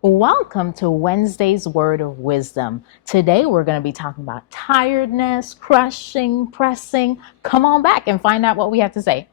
Welcome to Wednesday's Word of Wisdom. Today we're going to be talking about tiredness, crushing, pressing. Come on back and find out what we have to say.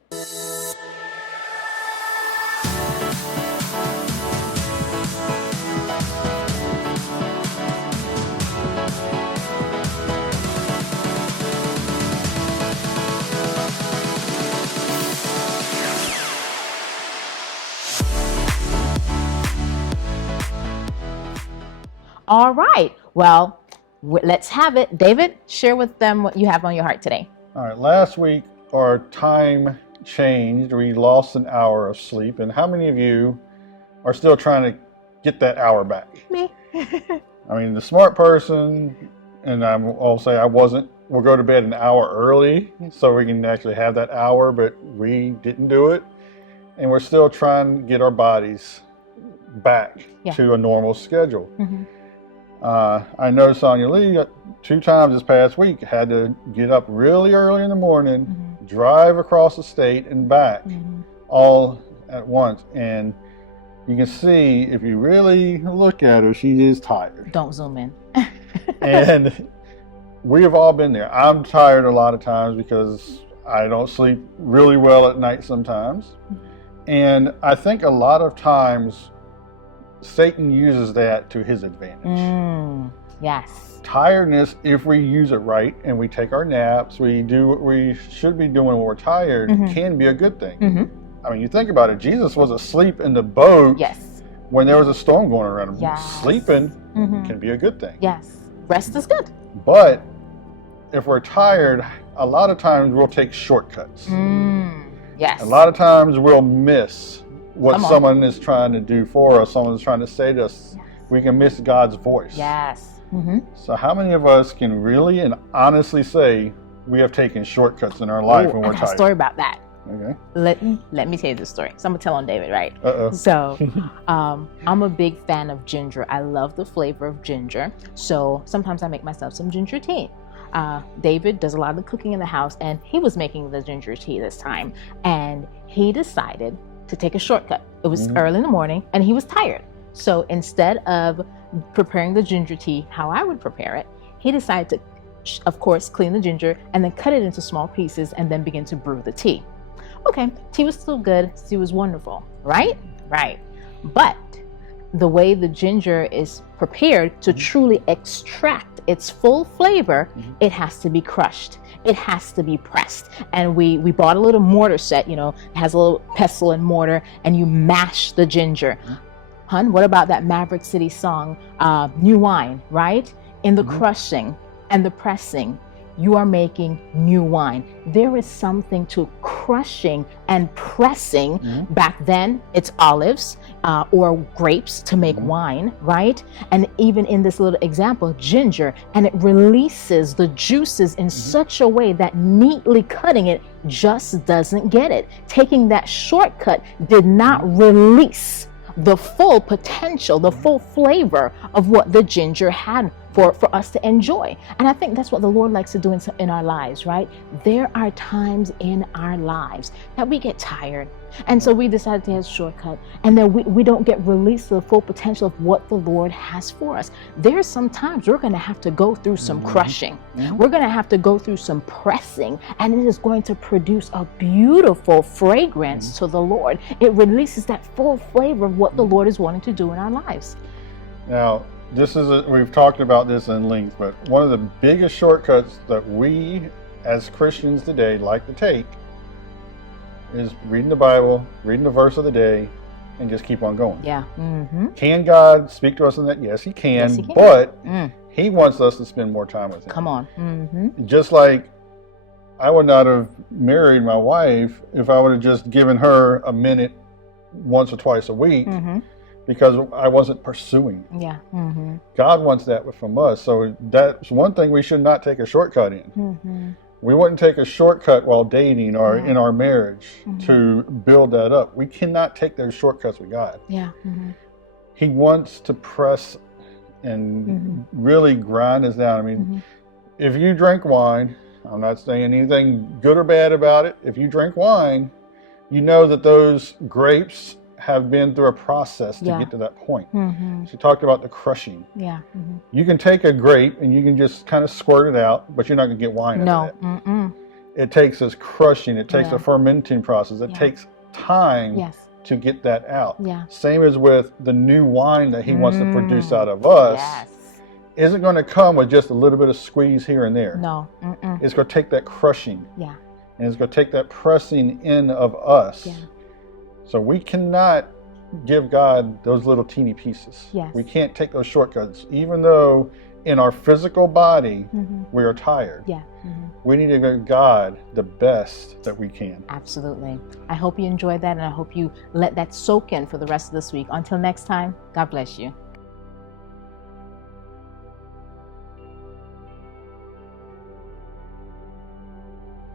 All right. Well, let's have it. David, share with them what you have on your heart today. All right. Last week, our time changed. We lost an hour of sleep. And how many of you are still trying to get that hour back? Me. I mean, the smart person, and I'll say I wasn't, will go to bed an hour early so we can actually have that hour, but we didn't do it. And we're still trying to get our bodies back to a normal schedule. Mm-hmm. I know Sonia Lee 2 times this past week had to get up really early in the morning, drive across the state and back all at once. And you can see, if you really look at her, she is tired. Don't zoom in. And we have all been there. I'm tired a lot of times because I don't sleep really well at night sometimes. And I think a lot of times Satan uses that to his advantage. Yes. Tiredness, if we use it right and we take our naps, we do what we should be doing when we're tired, can be a good thing. I mean, you think about it, Jesus was asleep in the boat when there was a storm going around him. Sleeping can be a good thing. Yes. Rest is good. But if we're tired, a lot of times we'll take shortcuts. Yes. A lot of times we'll miss what someone is trying to do for us, someone is trying to say to us. We can miss God's voice. Yes. So how many of us can really and honestly say we have taken shortcuts in our life when we're tired? I got a story about that. Okay. Let me tell you the story. So I'm going to tell on David, right? Uh-oh. So I'm a big fan of ginger. I love the flavor of ginger. So sometimes I make myself some ginger tea. David does a lot of the cooking in the house, and he was making the ginger tea this time. And he decided to take a shortcut. It was early in the morning and he was tired. So instead of preparing the ginger tea how I would prepare it, he decided to, of course, clean the ginger and then cut it into small pieces and then begin to brew the tea. Okay, tea was still good. Tea was wonderful, right? Right. But the way the ginger is prepared to truly extract its full flavor, it has to be crushed. It has to be pressed. And we bought a little mortar set, it has a little pestle and mortar, and you mash the ginger. Hun, what about that Maverick City song, New Wine, right? In the crushing and the pressing, you are making new wine. There is something to crushing and pressing. Back then, it's olives or grapes to make wine, right? And even in this little example, ginger, and it releases the juices in such a way that neatly cutting it just doesn't get it. Taking that shortcut did not release the full potential, the full flavor of what the ginger had for us to enjoy. And I think that's what the Lord likes to do in our lives, right? There are times in our lives that we get tired. And so we decide to take a shortcut, and then we don't get released to the full potential of what the Lord has for us. There's some times we're going to have to go through some crushing. We're going to have to go through some pressing, and it is going to produce a beautiful fragrance to the Lord. It releases that full flavor of what the Lord is wanting to do in our lives. Now, we've talked about this in length, but one of the biggest shortcuts that we as Christians today like to take is reading the Bible, reading the verse of the day, and just keep on going. Yeah. Can God speak to us in that? Yes, He can. Yes, He can. But He wants us to spend more time with Him. Come on. Just like I would not have married my wife if I would have just given her a minute once or twice a week, because I wasn't pursuing. Yeah. God wants that from us. So that's one thing we should not take a shortcut in. We wouldn't take a shortcut while dating or in our marriage to build that up. We cannot take those shortcuts with God. Yeah. He wants to press and really grind us down. I mean, if you drink wine, I'm not saying anything good or bad about it. If you drink wine, you know that those grapes have been through a process to Yeah. get to that point. Mm-hmm. She talked about the crushing. Yeah. Mm-hmm. You can take a grape and you can just kind of squirt it out, but you're not going to get wine No. out of it. Mm-mm. It takes this crushing. It takes Yeah. a fermenting process. It Yeah. takes time Yes. to get that out. Yeah. Same as with the new wine that he wants to produce out of us. Yes. Isn't going to come with just a little bit of squeeze here and there. No. Mm-mm. It's going to take that crushing. Yeah. And it's going to take that pressing in of us. Yeah. So we cannot give God those little teeny pieces. Yes. We can't take those shortcuts. Even though in our physical body Mm-hmm. we are tired, Yeah. Mm-hmm. we need to give God the best that we can. Absolutely. I hope you enjoyed that, and I hope you let that soak in for the rest of this week. Until next time, God bless you.